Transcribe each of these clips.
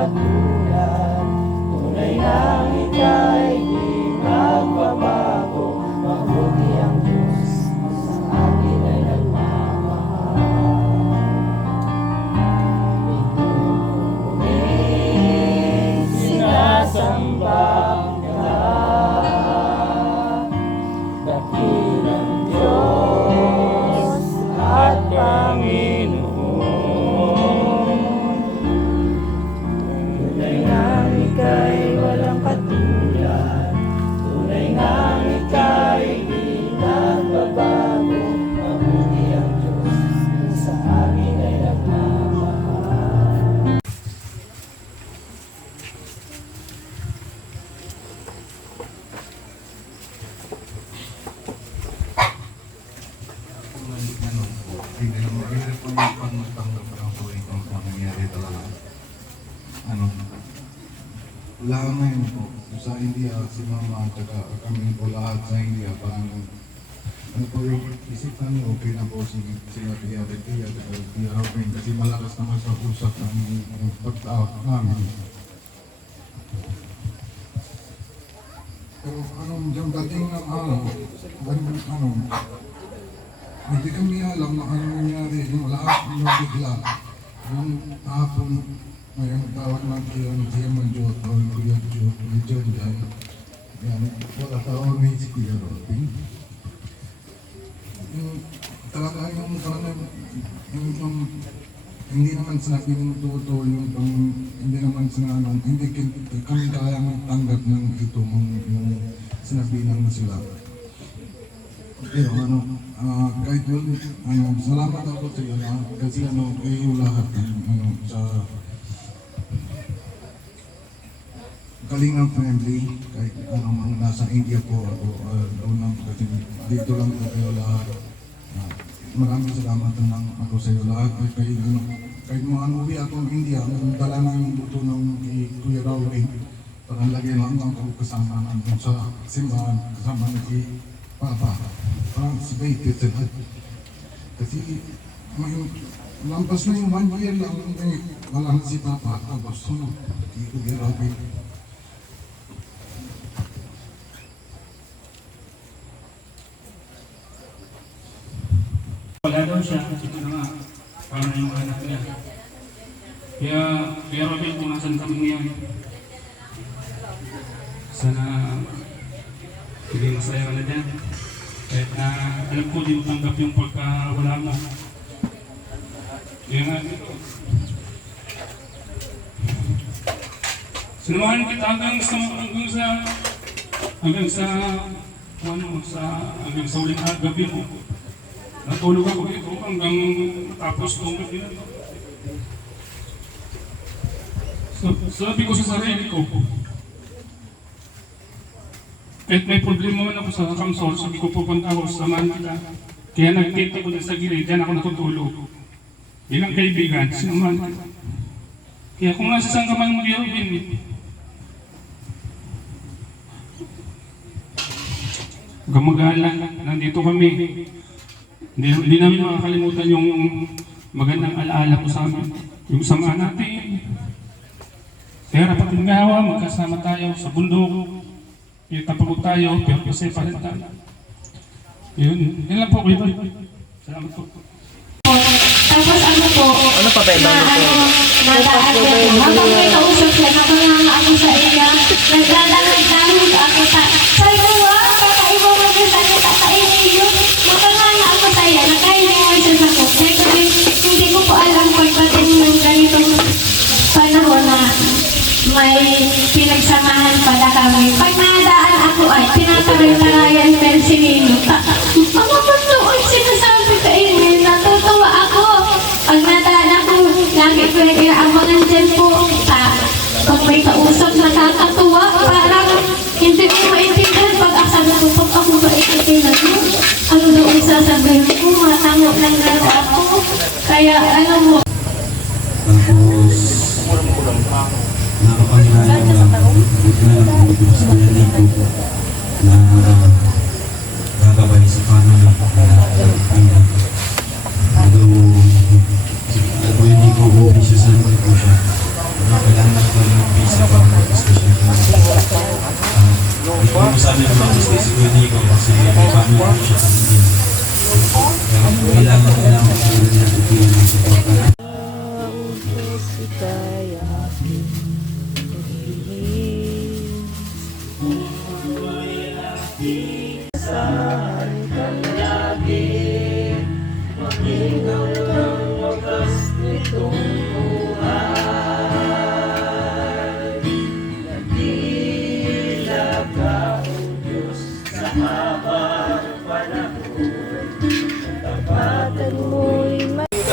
katulad. Tunay nang ika'y di nagbabago. Mabuti ang Diyos, sa akin ay nagmamahal. Itutuloy sinasamba ka, dakilang Diyos at Panginoon. Tunay ngang ika'y walang katulad. Tunay ngang ika'y di nagbabago. Mabuti ang Diyos, sa akin ay nagmamahal. Mahirap po yung pagtanggap ng po itong nangyayari talaga. Wala ngayon po. Sa India, si Mama at saka kami po lahat sa India, parang po yung isipan niyo, okay na po sila Tia Tia at Tia Robin kasi malakas naman sa usap ng pagtawag namin. Pero yung dating ng hindi kami alam na ano nangyari, yung lahat yung bigla. Yung hapon, ngayong tawag natin siya Manjot o yung Kuya John dyan. Yan, wala tawag na si Kuya Robin. Yung talaga hindi naman sinabi ng totoo yung hindi naman sinabi, hindi kami kaya magtanggap ng ito yung sinabi ng sila. Pero kahit yun, salamat ako sa iyo kasi kayo lahat sa Kalinga family, kahit mga nasa India po ako, kasi dito lang po kayo lahat. Maraming salamat lang ako sa iyo lahat. Kahit mga uwi ako ng India, dala na yung buto ng Kuya Raul, parang lagi lang ako kasama sa simbahan, kasama na Papa. Parang sabay sila. Kasi lampas na yung 1 year lang, wala na si Papa. Tapos hindi ko ginawin. Wala daw siya, ito na nga, para na yung anak niya. Kaya Robin, kung nasan kami ngayon, sana hindi masaya ka na dyan. Kahit na alam ko, di mo tanggap yung pagkawala mo. Kaya nga dito. Sinamahan kita hanggang sa uling gabi mo. Natulog ako dito hanggang tapos tumag din. Sabi ko sa sarili ko, kahit may problema man ako sa kamsol, sabi ko pupunta ako sa Manila. Kaya nagtita ko na sa gilid, dyan ako natutulog. Bilang kaibigan, sinuman. Kaya kung nasa saan ka man mag-iubin, gamagala, nandito kami. Hindi namin makakalimutan yung magandang alaala ko sa amin. Yung sama natin. Kaya rapat ng gawa, magkasama tayo sa bundok. Yung tapagod tayo, pero kasi pa rin tayo. Yun lang po, Kuya. Salamat po. Tapos ano pa ba ibang nadaan ko. Habang may kausap siya, nakanganga ako sa iya. Naglalangag-langag ako sa saluwa, kakaiba mo din sa kakainin yun. Nakanganga ako sa iya, nakainiwan siya sa kotse. Kasi hindi ko po alam pagdating ng ganitong panahon na may pinagsamahan pala kami. Pag nadaan ako ay tinataray-tarayan pero sinino. Mga pagtuon sinasabi ka ini, natutuwa ako. Pag nadaan ako, lagi ko nag-iaabangan dyan po. Pag may kausap, nakakatuwa. Parang hindi ko maintindihan pag aksabi ko, pag ako ba ikikinan mo? Ano doon sasabihin ko? Matanggap lang laro ako. Kaya ano mo. Nakapanginayan ng sa kanila ko na gagabay sa kanan ng pagkakas. Although hindi ko uwi siya sa ko siya. kailangan ko ng visa para mag-special ko. Hindi ko masabi ng mga Stacy ko hindi ko kasi may family ko siya sa India. Kailangan ko na bigyan ng support.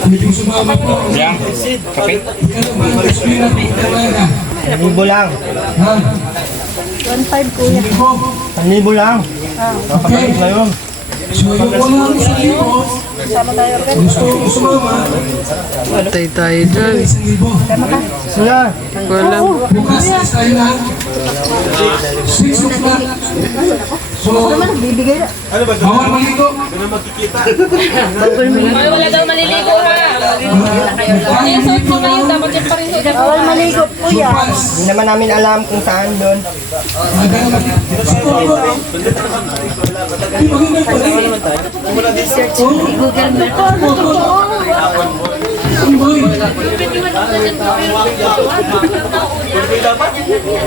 Medyo sumama po. Yang, kape. Libo lang. Ha? 1.5 kuya. Libo lang. Okay. Na yun. So yung unang isang libo, gusto ko sumama. Patay tayo dyan. Isang libo. Sila. Wala. Bukas is tayo na 6 o'clock. So, bawal maligo. Ay, wala daw maliligo ha. Yung suot mo ngayon, dapat yung pa rin suot. Bawal maligo kuya. Hindi naman namin alam kung saan doon.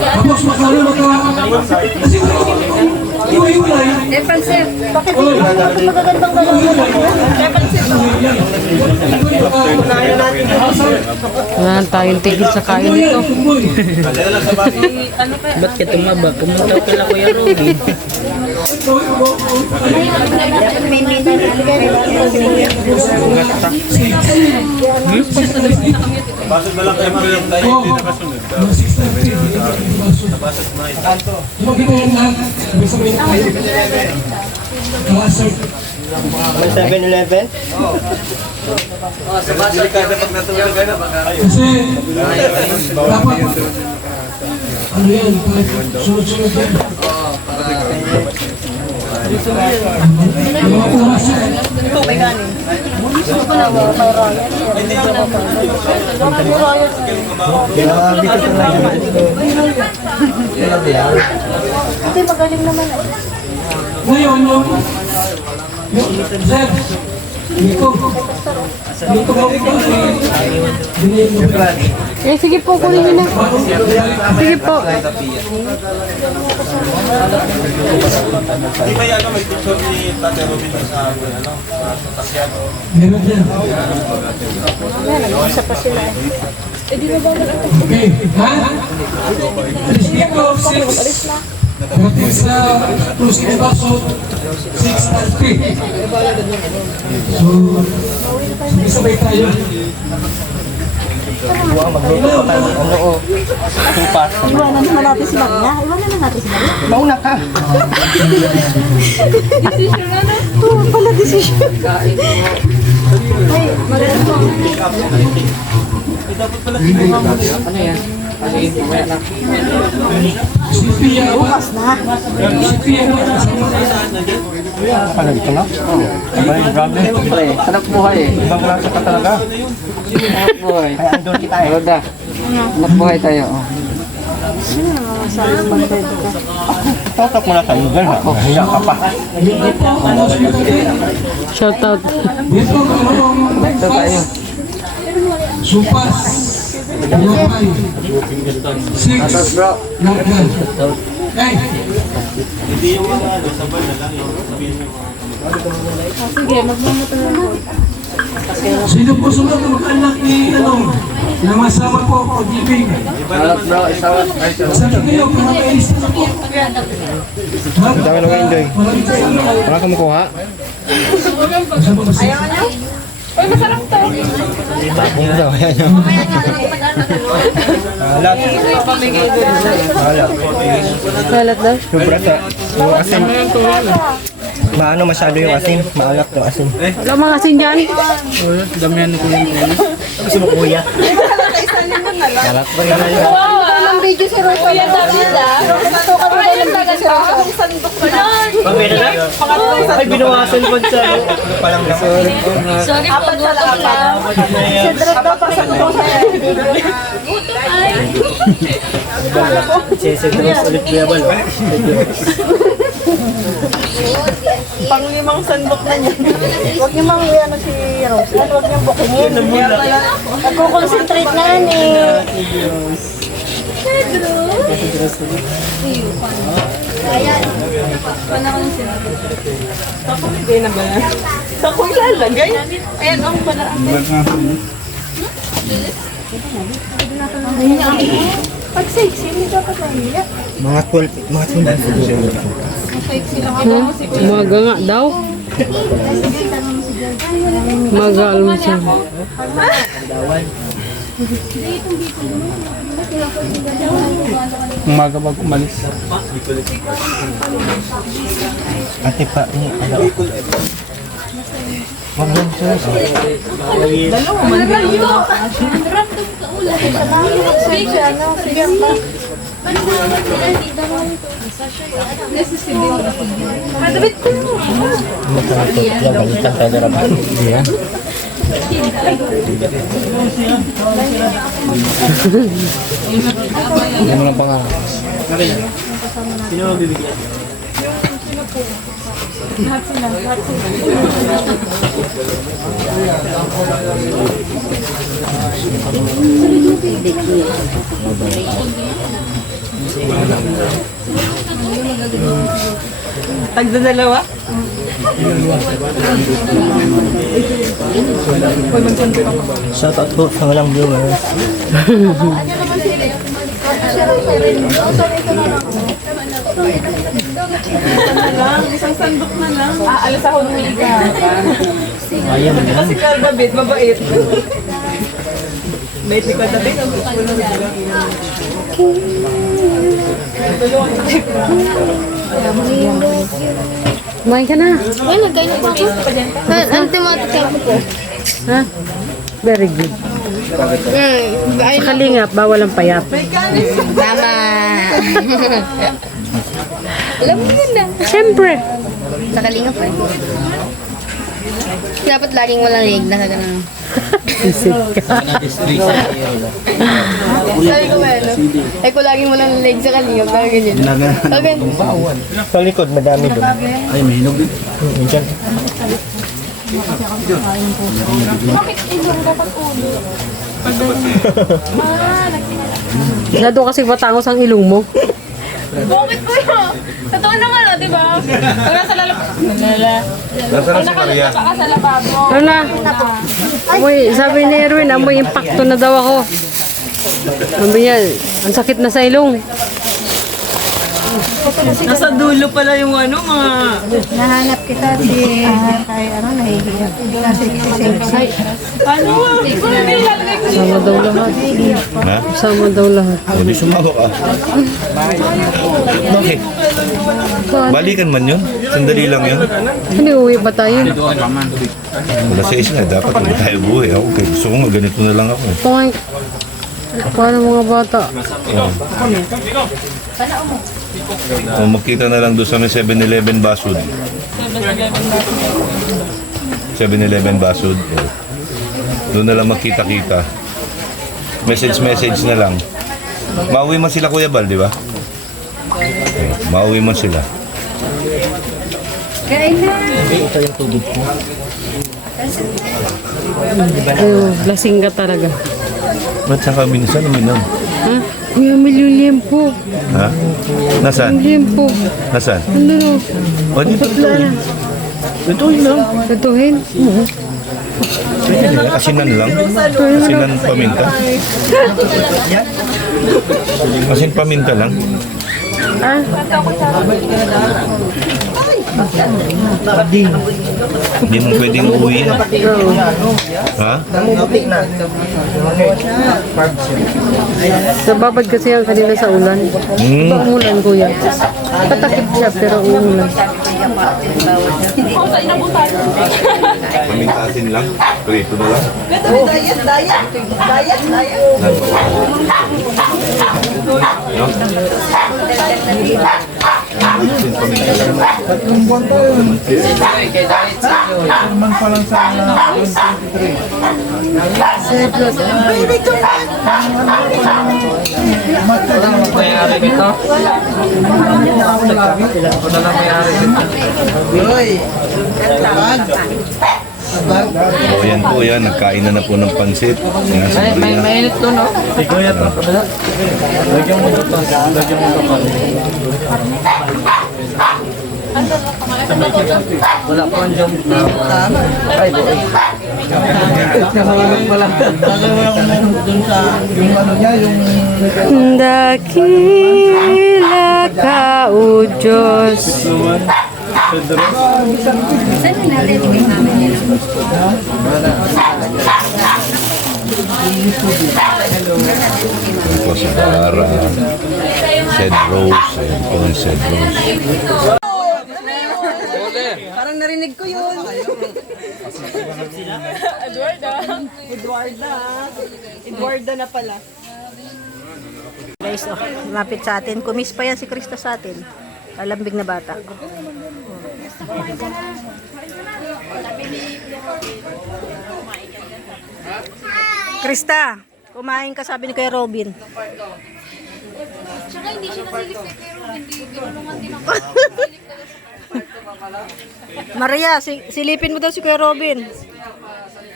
Tapos magkano kasi iwa-iwalay. Bakit magagandang Wala na tayong tigil sa kain nito. Ba't ka tumaba? Pumunta ka lang Kuya Robin. May 7-Eleven? Kasi dapat ano yan, sunod-sunod yan. Mga oras yan. Kaya dito sa Ate, magaling naman. Ngayon, sir, dito ba ito Eh, sige po, kunin nyo na. Sige po. meron dyan. Nag-uusap pa sila. Okay, ha? Alis dito, 6. Pagdating sa Cruz Evaso, 6:30. So, sabay tayo. Iwanan naman natin si Maria. Iwanan na natin si Maria. Mauna ka. Oo, pala decision. Ay, magaling po. Si Pia, Bukas na. si Pia, Ano dito na? Abay, grabe. Anak buhay eh. Ibang klase ka talaga. Anak buhay. Kaya andun kita eh. Roda. Anak buhay tayo. Sana mag-ready ka. Totok mo na sa Eagle ha. Nahiya ka pa. Shout out. dito Ito tayo. Supas, Yokay, 6, Lagyan. Hey! Sige, magmamotor lang po. Sino po sunod ang anak ni na masama po o gibing? Anak bro, isawa. Sabi kayo, para may isa na po. Ang dami nang enjoy. Wala ka makuha? Ayaw niyo? Uy, masarap to. Ano daw? Ayan yun. Alat. Alat. Kalat daw. Sobra sa yung asin. Maano masyado yung asin. Maalat yung asin. Wala mga asin dyan. Damihan ko yung Gusto mo kuya? Alat pa rin yun. Ang video si Rosa. Kuya David ah. Gusto ka ba ng video si Rosa? Ay, binawasan po sa palang sorry. Sorry po, gutom lang. Si Dredd daw pa sa Rosa. Gutom ay. Sesegros ulit Kuya Bal. Pang-limang sandok na niya. Huwag niyo mang ano si Rose. Huwag niyang bukingin. Nagko-concentrate na yan eh. Hindi na ba yan? Sa ko ilalagay? Ayan ang pala. Pag sexy, hindi dapat mahiya. Mga 12, mga 12 siguro. Umaga nga daw. Umaga almusal. Umaga bago umalis. Ate pa, ano? Hindi mo lang pangarap. Tagdadalawa? Shout out po sa walang viewers. Isang sandok na lang. Alas ako nung higa. Ayaw mo Kasi Calvabit, mabait. Bait ni Calvabit. Kumain ka na. Ay, nagkain na po ako. Ang tumatikay ko po. Ha? Very good. Sa kalingap, bawal ang payat. Mama. Alam mo yun na. Siyempre. Sa kalinga po. Dapat laging walang leg na gano'n. Isip ka. Sabi ko ba, ano? Ay, kung laging walang leg sa kalinga, parang ganyan. Okay. Sa likod, madami doon. Ay, may hinog din. Minsan. Masyado kasi matangos ang ilong mo. Bakit po yun? Totoo naman, di ba? Pag nasa Pag nasa lababo. Ano? Amoy, sabi ni Erwin, amoy impacto na daw ako. Sabi niya, ang sakit na sa ilong. Nasa dulo pala yung ano, mga... Nahanap kita si... Kay ano, nahihiya. Kasi sexy. Ano? Sama daw lahat. Ha? Sama daw lahat. Hindi sumawa ka. Bakit? Balikan man yun. Sandali lang yun. Hindi, uwi ba tayo? Wala sa isa nga. Dapat hindi tayo buhay. Ako, kaya gusto ko nga ganito na lang ako. Kumain. Paano mga bata? Kung magkita na lang doon sa may 7-Eleven Basud. 7-Eleven Basud. Doon na lang magkita-kita. Message na lang. Mauwi man sila Kuya Bal, di ba? Mauwi man sila. Ito yung tubig ko. Ayun, lasing ka talaga. Ba't saka minsan uminom? Ha? Kuya, may liempo. Ha? Nasaan? Liempo. Nasaan? Ano no? O, dito tutuin. Tutuin lang. Tutuhin? Pwede na. Asinan lang. Asinan paminta. Asin paminta lang. Ah? Hindi mo pwedeng uwi. Ha? Nababad kasi yan kanina sa ulan. Iba umulan, kuya. Patakip siya, pero umulan. Paminta asin lang. Prito na lang. Diet. No? O yan po yan, nagkain na po ng pansit. Yan, si Maria. Mainit to, no? Lagyan mo ito. Lagyan mo ito. Wala po ang jump. Ay, boy. Nakahanap pala. Dun sa, yung ano niya, yung... Dakila ka, O Diyos. Po si Bara, Sed Rose, and po yung Sed Rose. Parang narinig ko yun. Eduarda na pala. Guys, oh, lumapit sa atin. Kumis pa yan si Krista sa atin. Kalambing na bata. Krista, kumain ka, sabi ni Kuya Robin. Tsaka hindi siya nasilip kay pero hindi ginulungan din ako. Maria, silipin mo daw si Kuya Robin.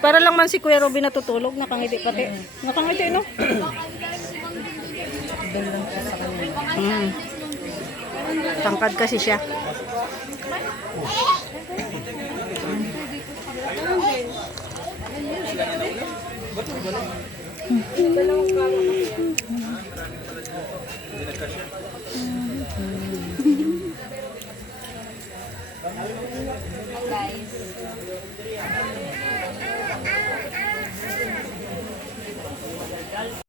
Para lang man si Kuya Robin natutulog, nakangiti pati. Nakangiti, no? Tangkad kasi siya.